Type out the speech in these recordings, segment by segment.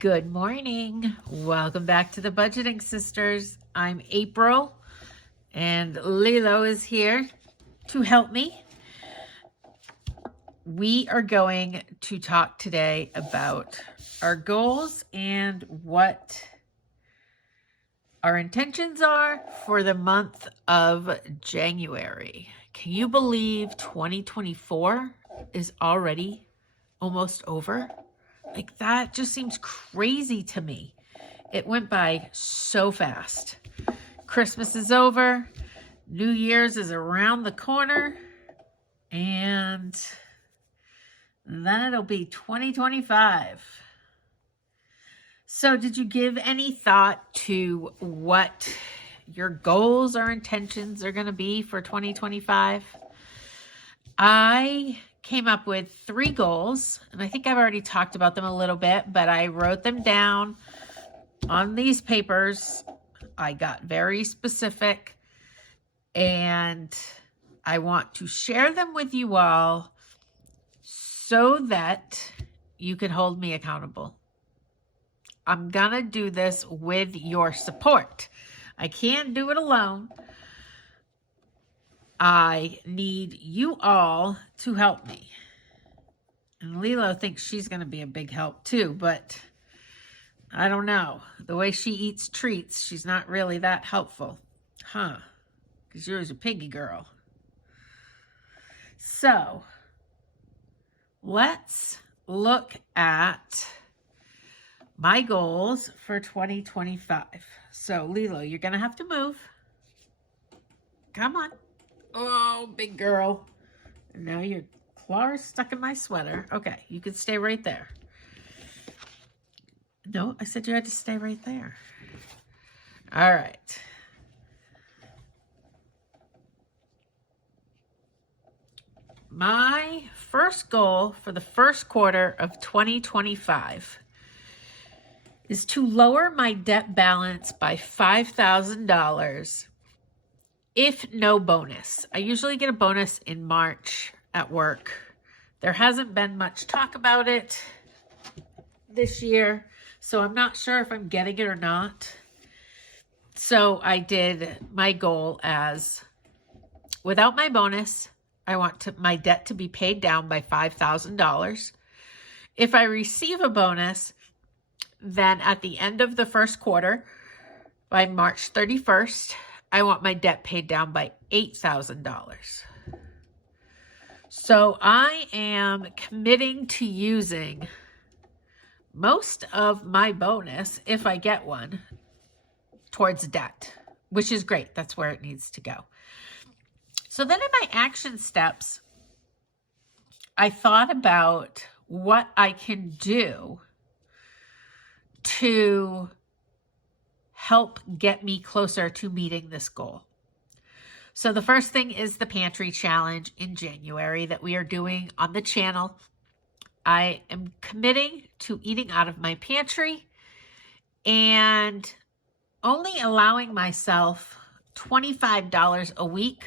Good morning. Welcome back to the Budgeting Sisters. I'm April and Lilo is here to help me. We are going to talk today about our goals and what our intentions are for the month of January. Can you believe 2024 is already almost over? Like, that just seems crazy to me. It went by so fast. Christmas is over. New Year's is around the corner. And then it'll be 2025. So did you give any thought to what your goals or intentions are going to be for 2025? I came up with 3 goals, and I think I've already talked about them a little bit, but I wrote them down on these papers. I got very specific, and I want to share them with you all so that you can hold me accountable. I'm gonna do this with your support. I can't do it alone. I need you all to help me. And Lilo thinks she's going to be a big help too, but I don't know. The way she eats treats, she's not really that helpful. Huh? Because you're a piggy girl. So, let's look at my goals for 2025. So, Lilo, you're going to have to move. Come on. Oh, big girl. And now your claw is stuck in my sweater. Okay, you can stay right there. No, I said you had to stay right there. All right. My first goal for the first quarter of 2025 is to lower my debt balance by $5,000. If no bonus. I usually get a bonus in March at work. There hasn't been much talk about it this year, so I'm not sure if I'm getting it or not. So I did my goal as, without my bonus, I want my debt to be paid down by $5,000. If I receive a bonus, then at the end of the first quarter, by March 31st, I want my debt paid down by $8,000. So I am committing to using most of my bonus, if I get one, towards debt, which is great. That's where it needs to go. So then in my action steps, I thought about what I can do to help get me closer to meeting this goal. So the first thing is the pantry challenge in January that we are doing on the channel. I am committing to eating out of my pantry and only allowing myself $25 a week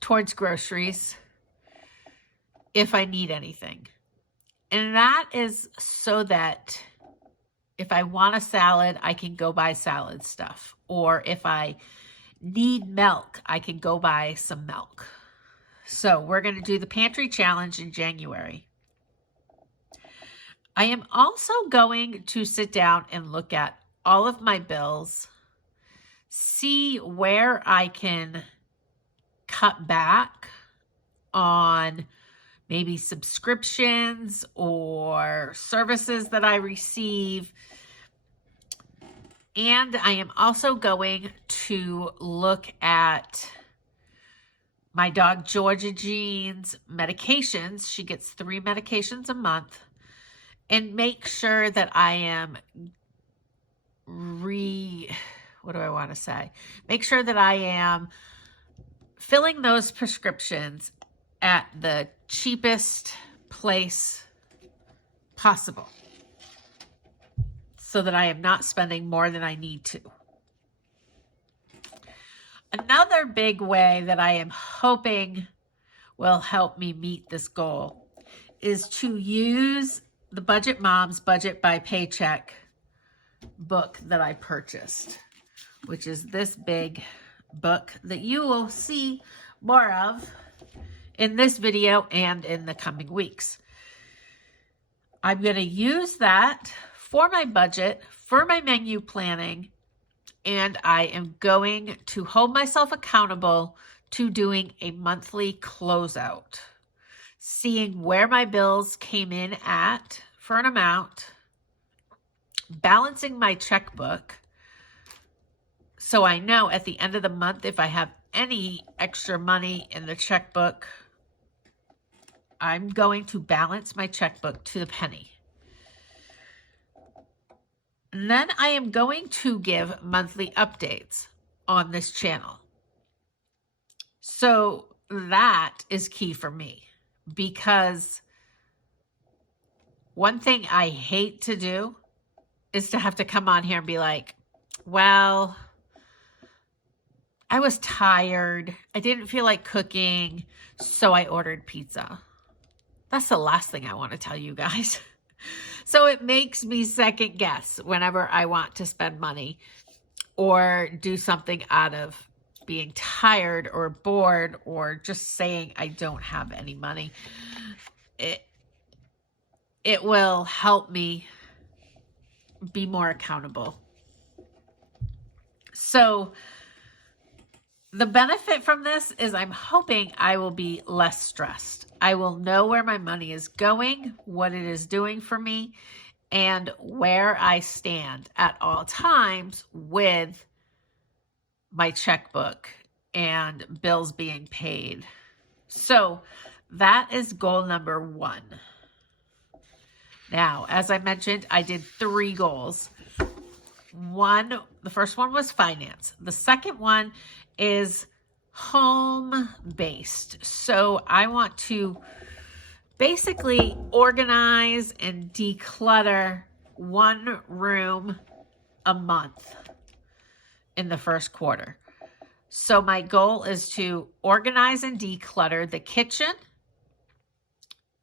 towards groceries if I need anything. And that is so that if I want a salad, I can go buy salad stuff. Or if I need milk, I can go buy some milk. So we're going to do the pantry challenge in January. I am also going to sit down and look at all of my bills, see where I can cut back on maybe subscriptions or services that I receive. And I am also going to look at my dog Georgia Jean's medications. She gets 3 medications a month, and make sure that I am make sure that I am filling those prescriptions at the cheapest place possible so that I am not spending more than I need to. Another big way that I am hoping will help me meet this goal is to use the Budget Moms Budget by Paycheck book that I purchased, which is this big book that you will see more of in this video and in the coming weeks. I'm going to use that for my budget, for my menu planning, and I am going to hold myself accountable to doing a monthly closeout, seeing where my bills came in at for an amount, balancing my checkbook so I know at the end of the month if I have any extra money in the checkbook, I'm going to balance my checkbook to the penny. And then I am going to give monthly updates on this channel. So that is key for me, because one thing I hate to do is to have to come on here and be like, well, I was tired. I didn't feel like cooking, so I ordered pizza. That's the last thing I want to tell you guys. So it makes me second guess whenever I want to spend money or do something out of being tired or bored or just saying I don't have any money. It will help me be more accountable. So the benefit from this is I'm hoping I will be less stressed. I will know where my money is going, what it is doing for me, and where I stand at all times with my checkbook and bills being paid. So that is goal number 1. Now, as I mentioned, I did 3 goals. The first one was finance. The second one is home-based. So I want to basically organize and declutter 1 room a month in the first quarter. So my goal is to organize and declutter the kitchen,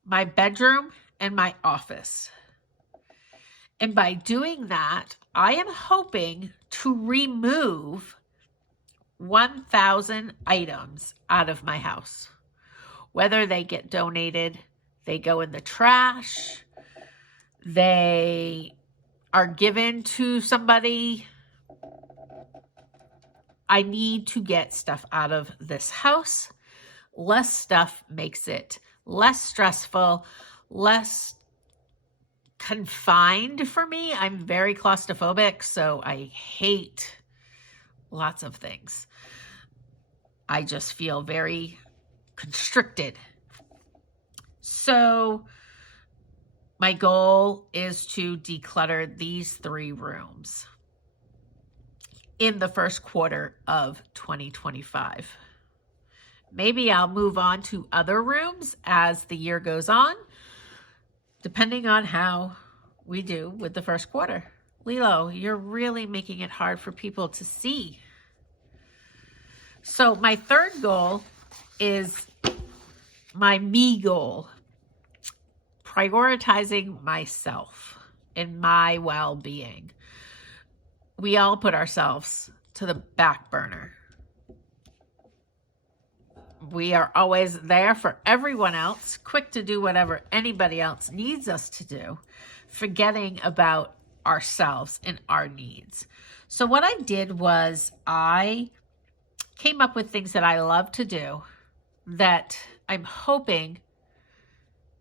my bedroom, and my office. And by doing that, I am hoping to remove 1,000 items out of my house. Whether they get donated, they go in the trash, they are given to somebody. I need to get stuff out of this house. Less stuff makes it less stressful, less confined for me. I'm very claustrophobic, so I hate lots of things. I just feel very constricted. So my goal is to declutter these 3 rooms in the first quarter of 2025. Maybe I'll move on to other rooms as the year goes on, depending on how we do with the first quarter. Lilo, you're really making it hard for people to see. So my third goal is my me goal, prioritizing myself and my well-being. We all put ourselves to the back burner. We are always there for everyone else, quick to do whatever anybody else needs us to do, forgetting about ourselves and our needs. So what I did was I came up with things that I love to do that I'm hoping,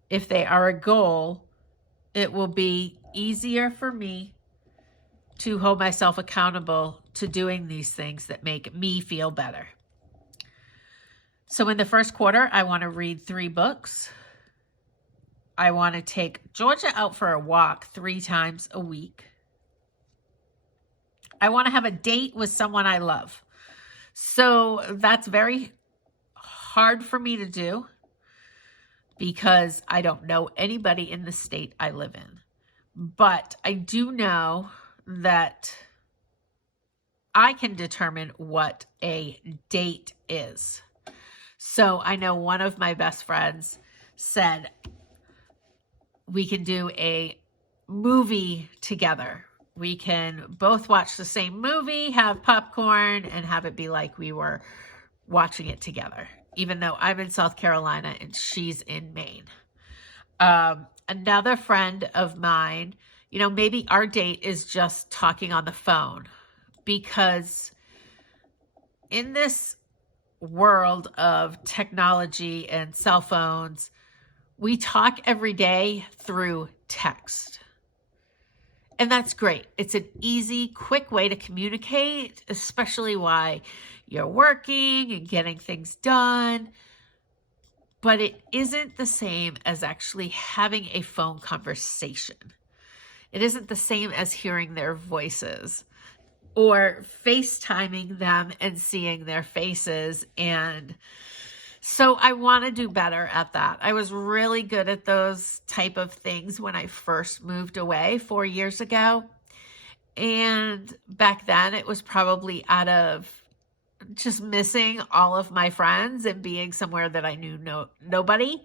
if they are a goal, it will be easier for me to hold myself accountable to doing these things that make me feel better. So in the first quarter, I want to read 3 books. I want to take Georgia out for a walk 3 times a week. I want to have a date with someone I love. So that's very hard for me to do because I don't know anybody in the state I live in. But I do know that I can determine what a date is. So I know one of my best friends said we can do a movie together We can both watch the same movie, have popcorn, and have it be like we were watching it together, even though I'm in South Carolina and she's in Maine. Another friend of mine, maybe our date is just talking on the phone, because in this world of technology and cell phones, we talk every day through text. And that's great. It's an easy, quick way to communicate, especially while you're working and getting things done. But it isn't the same as actually having a phone conversation. It isn't the same as hearing their voices or FaceTiming them and seeing their faces. And so I want to do better at that. I was really good at those type of things when I first moved away 4 years ago. And back then it was probably out of just missing all of my friends and being somewhere that I knew nobody.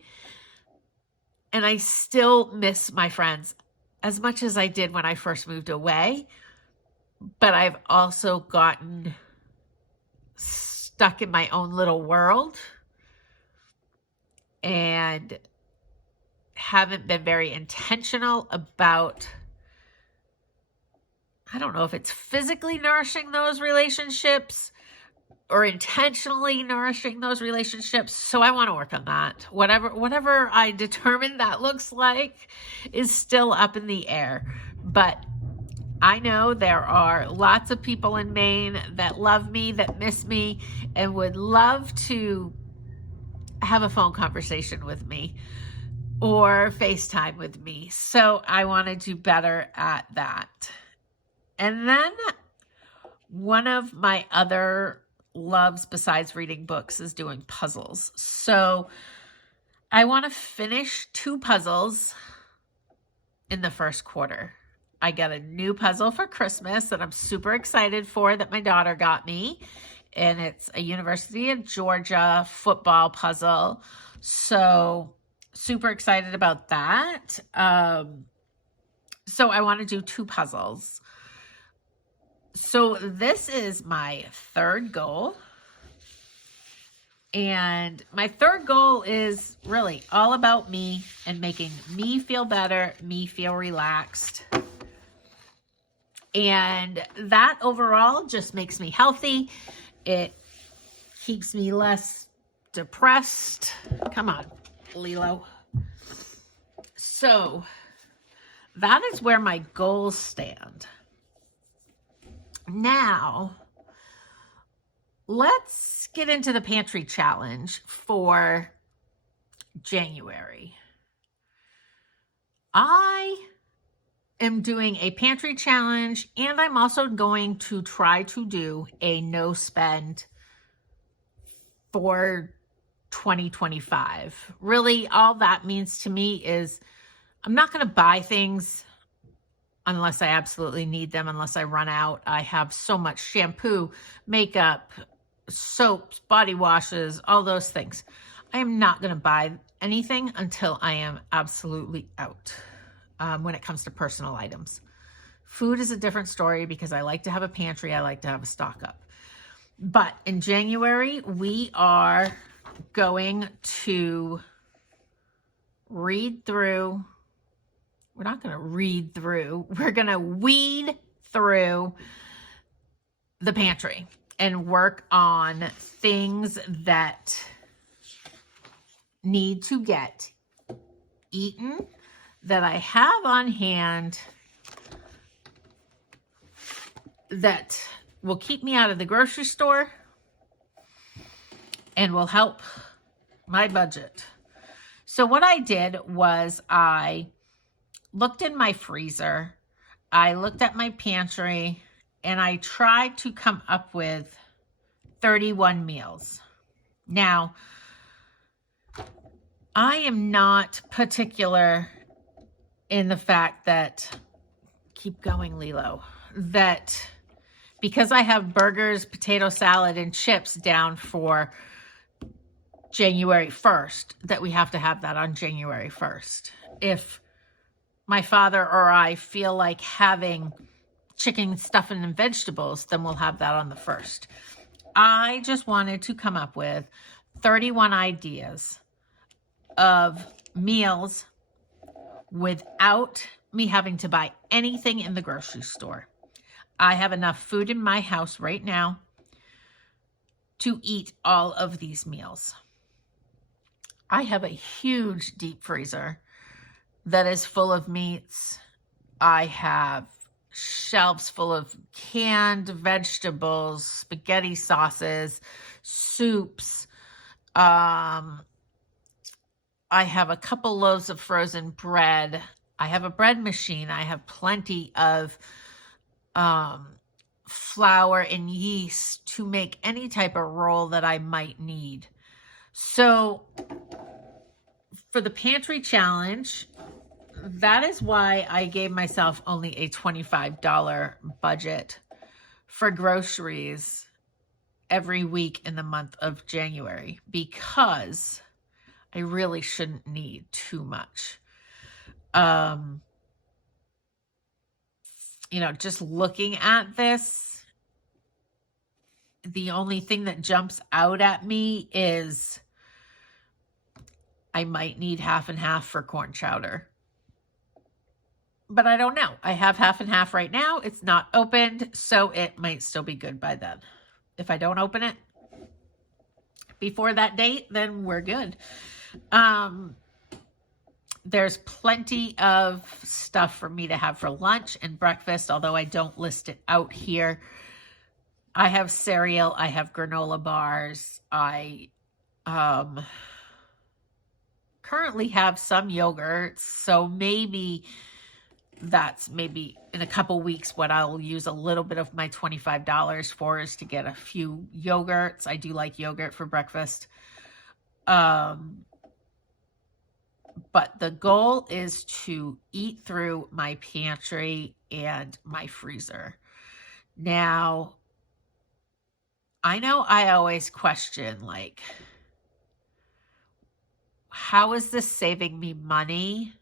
And I still miss my friends as much as I did when I first moved away. But I've also gotten stuck in my own little world and haven't been very intentional about, I don't know if it's physically nourishing those relationships or intentionally nourishing those relationships. So I want to work on that. Whatever I determine that looks like is still up in the air. But I know there are lots of people in Maine that love me, that miss me, and would love to have a phone conversation with me or FaceTime with me. So I want to do better at that. And then one of my other loves besides reading books is doing puzzles. So I want to finish 2 puzzles in the first quarter. I got a new puzzle for Christmas that I'm super excited for, that my daughter got me. And it's a University of Georgia football puzzle. So super excited about that. So I want to do 2 puzzles. So this is my 3rd goal. And my 3rd goal is really all about me and making me feel better, me feel relaxed. And that overall just makes me healthy. It keeps me less depressed. Come on, Lilo. So that is where my goals stand. Now, let's get into the pantry challenge for January. I am doing a pantry challenge, and I'm also going to try to do a no spend for 2025. Really, all that means to me is I'm not going to buy things unless I absolutely need them, unless I run out. I have so much shampoo, makeup, soaps, body washes, all those things. I am not going to buy anything until I am absolutely out when it comes to personal items. Food is a different story because I like to have a pantry. I like to have a stock up. But in January, we are going to read through. We're not going to read through. We're going to weed through the pantry and work on things that need to get eaten, that I have on hand, that will keep me out of the grocery store and will help my budget. So what I did was I looked in my freezer, I looked at my pantry, and I tried to come up with 31 meals. Now, I am not particular in the fact that, keep going, Lilo, that because I have burgers, potato salad, and chips down for January 1st, that we have to have that on January 1st. If my father or I feel like having chicken, stuffing, and vegetables, then we'll have that on the 1st. I just wanted to come up with 31 ideas of meals without me having to buy anything in the grocery store. I have enough food in my house right now to eat all of these meals. I have a huge deep freezer that is full of meats. I have shelves full of canned vegetables, spaghetti sauces, soups. I have a couple loaves of frozen bread. I have a bread machine. I have plenty of flour and yeast to make any type of roll that I might need. So for the pantry challenge, that is why I gave myself only a $25 budget for groceries every week in the month of January, because I really shouldn't need too much. Just looking at this, the only thing that jumps out at me is I might need half and half for corn chowder. But I don't know. I have half and half right now. It's not opened, so it might still be good by then. If I don't open it before that date, then we're good. There's plenty of stuff for me to have for lunch and breakfast, although I don't list it out here. I have cereal. I have granola bars. I currently have some yogurts, so maybe in a couple weeks what I'll use a little bit of my $25 for is to get a few yogurts. I do like yogurt for breakfast. But the goal is to eat through my pantry and my freezer. Now, I know I always question, like, how is this saving me money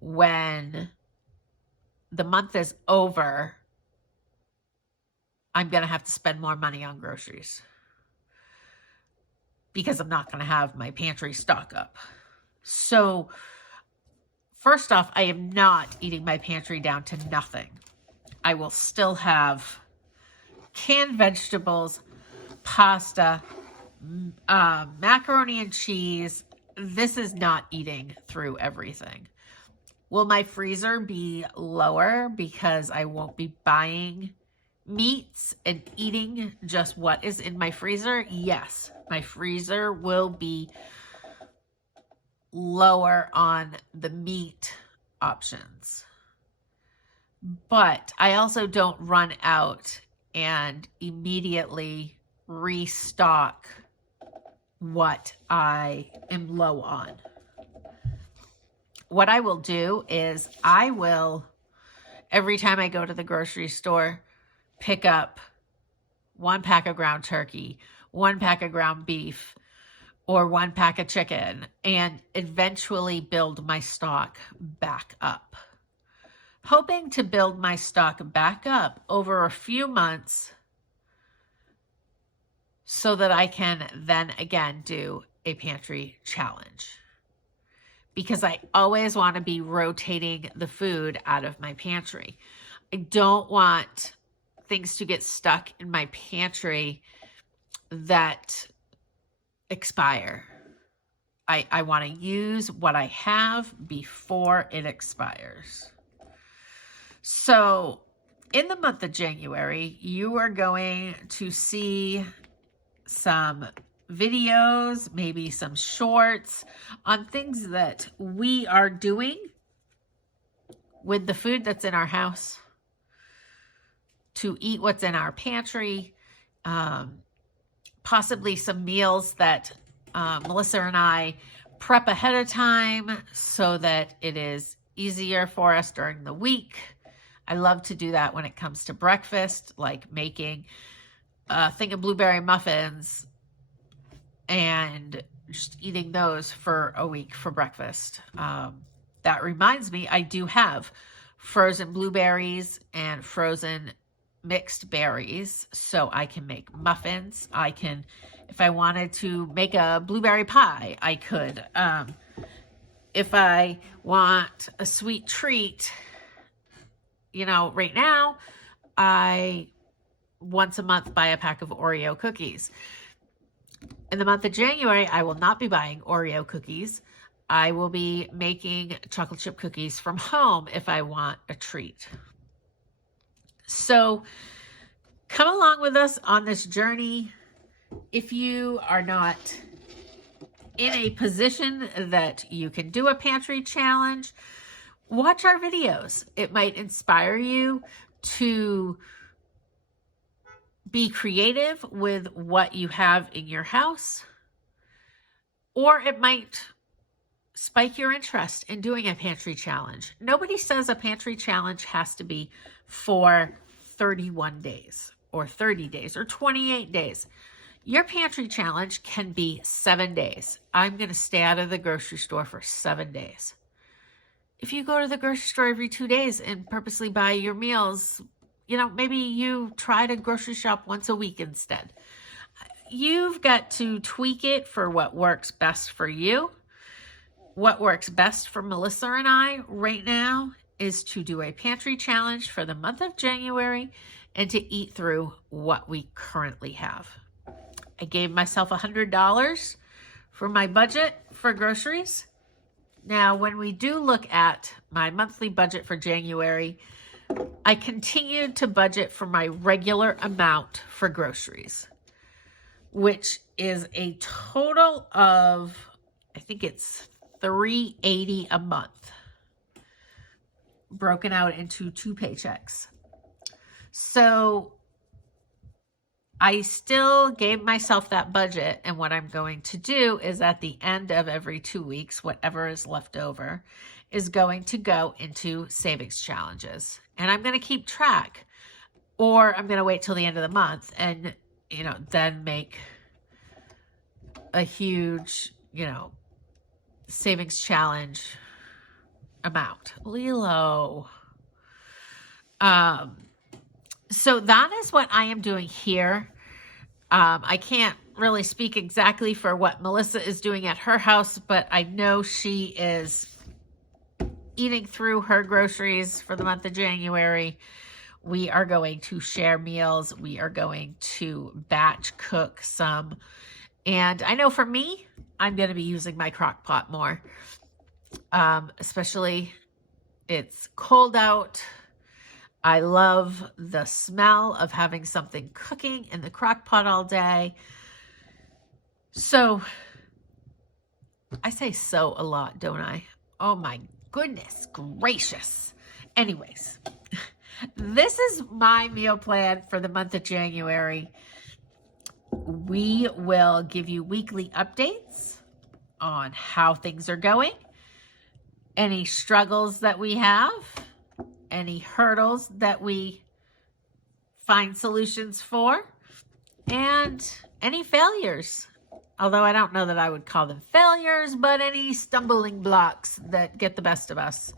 when the month is over? I'm going to have to spend more money on groceries because I'm not going to have my pantry stock up. So first off, I am not eating my pantry down to nothing. I will still have canned vegetables, pasta, macaroni and cheese. This is not eating through everything. Will my freezer be lower because I won't be buying meats and eating just what is in my freezer? Yes, my freezer will be lower on the meat options. But I also don't run out and immediately restock what I am low on. What I will do is I will, every time I go to the grocery store, pick up 1 pack of ground turkey, 1 pack of ground beef, or 1 pack of chicken, and eventually build my stock back up. Hoping to build my stock back up over a few months so that I can then again do a pantry challenge. Because I always want to be rotating the food out of my pantry. I don't want things to get stuck in my pantry that expire. I want to use what I have before it expires. So in the month of January, you are going to see some videos, maybe some shorts on things that we are doing with the food that's in our house to eat what's in our pantry, possibly some meals that Melissa and I prep ahead of time so that it is easier for us during the week. I love to do that when it comes to breakfast, like making a thing of blueberry muffins and just eating those for a week for breakfast. That reminds me, I do have frozen blueberries and frozen mixed berries so I can make muffins. I can, if I wanted to make a blueberry pie, I could. If I want a sweet treat, you know, right now, I once a month buy a pack of Oreo cookies. In the month of January, I will not be buying Oreo cookies. I will be making chocolate chip cookies from home if I want a treat. So come along with us on this journey. If you are not in a position that you can do a pantry challenge, watch our videos. It might inspire you to be creative with what you have in your house, or it might spike your interest in doing a pantry challenge. Nobody says a pantry challenge has to be for 31 days or 30 days or 28 days. Your pantry challenge can be 7 days. I'm going to stay out of the grocery store for 7 days. If you go to the grocery store every 2 days and purposely buy your meals, you know, maybe you try to grocery shop once a week instead. You've got to tweak it for what works best for you. What works best for Melissa and I right now is to do a pantry challenge for the month of January and to eat through what we currently have. I gave myself $100 for my budget for groceries. Now, when we do look at my monthly budget for January, I continued to budget for my regular amount for groceries, which is a total of, I think it's $380 a month, broken out into 2 paychecks. So I still gave myself that budget, and what I'm going to do is at the end of every 2 weeks, whatever is left over is going to go into savings challenges. And I'm going to keep track, or I'm going to wait till the end of the month and, you know, then make a huge, you know, savings challenge amount. Lilo. So that is what I am doing here. I can't really speak exactly for what Melissa is doing at her house, but I know she is eating through her groceries for the month of January. We are going to share meals. We are going to batch cook some. And I know for me, I'm going to be using my crock pot more. Especially it's cold out. I love the smell of having something cooking in the crock pot all day. So I say so a lot, don't I? Oh my goodness gracious. Anyways, this is my meal plan for the month of January. We will give you weekly updates on how things are going, any struggles that we have, any hurdles that we find solutions for, and any failures. Although I don't know that I would call them failures, but any stumbling blocks that get the best of us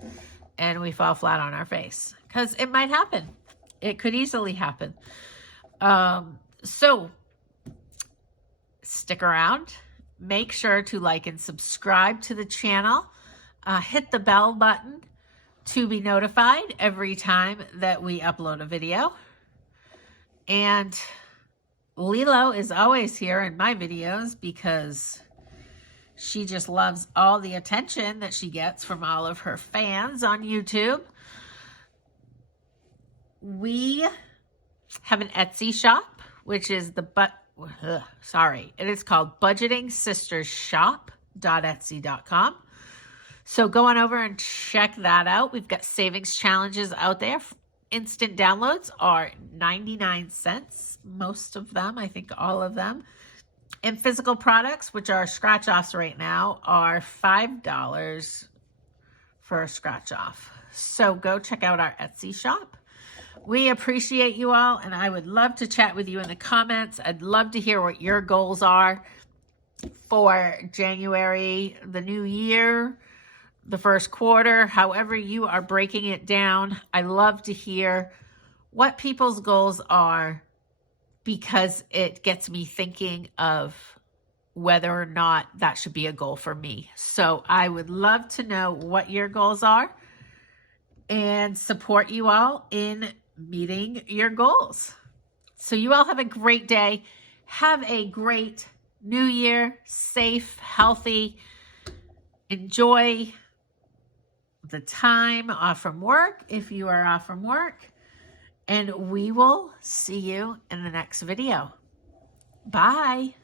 and we fall flat on our face. Because it might happen. It could easily happen. So stick around. Make sure to like and subscribe to the channel. Hit the bell button to be notified every time that we upload a video. And Lilo is always here in my videos because she just loves all the attention that she gets from all of her fans on YouTube. We have an Etsy shop, which is it is called budgetingsistersshop.etsy.com. So go on over and check that out. We've got savings challenges out there. Instant downloads are 99 cents. Most of them, I think all of them. And physical products, which are scratch offs right now, are $5 for a scratch off. So go check out our Etsy shop. We appreciate you all, and I would love to chat with you in the comments. I'd love to hear what your goals are for January, the new year. the first quarter, however you are breaking it down. I love to hear what people's goals are because it gets me thinking of whether or not that should be a goal for me. So I would love to know what your goals are and support you all in meeting your goals. So you all have a great day. Have a great new year, safe, healthy. Enjoy the time off from work if you are off from work. And we will see you in the next video. Bye.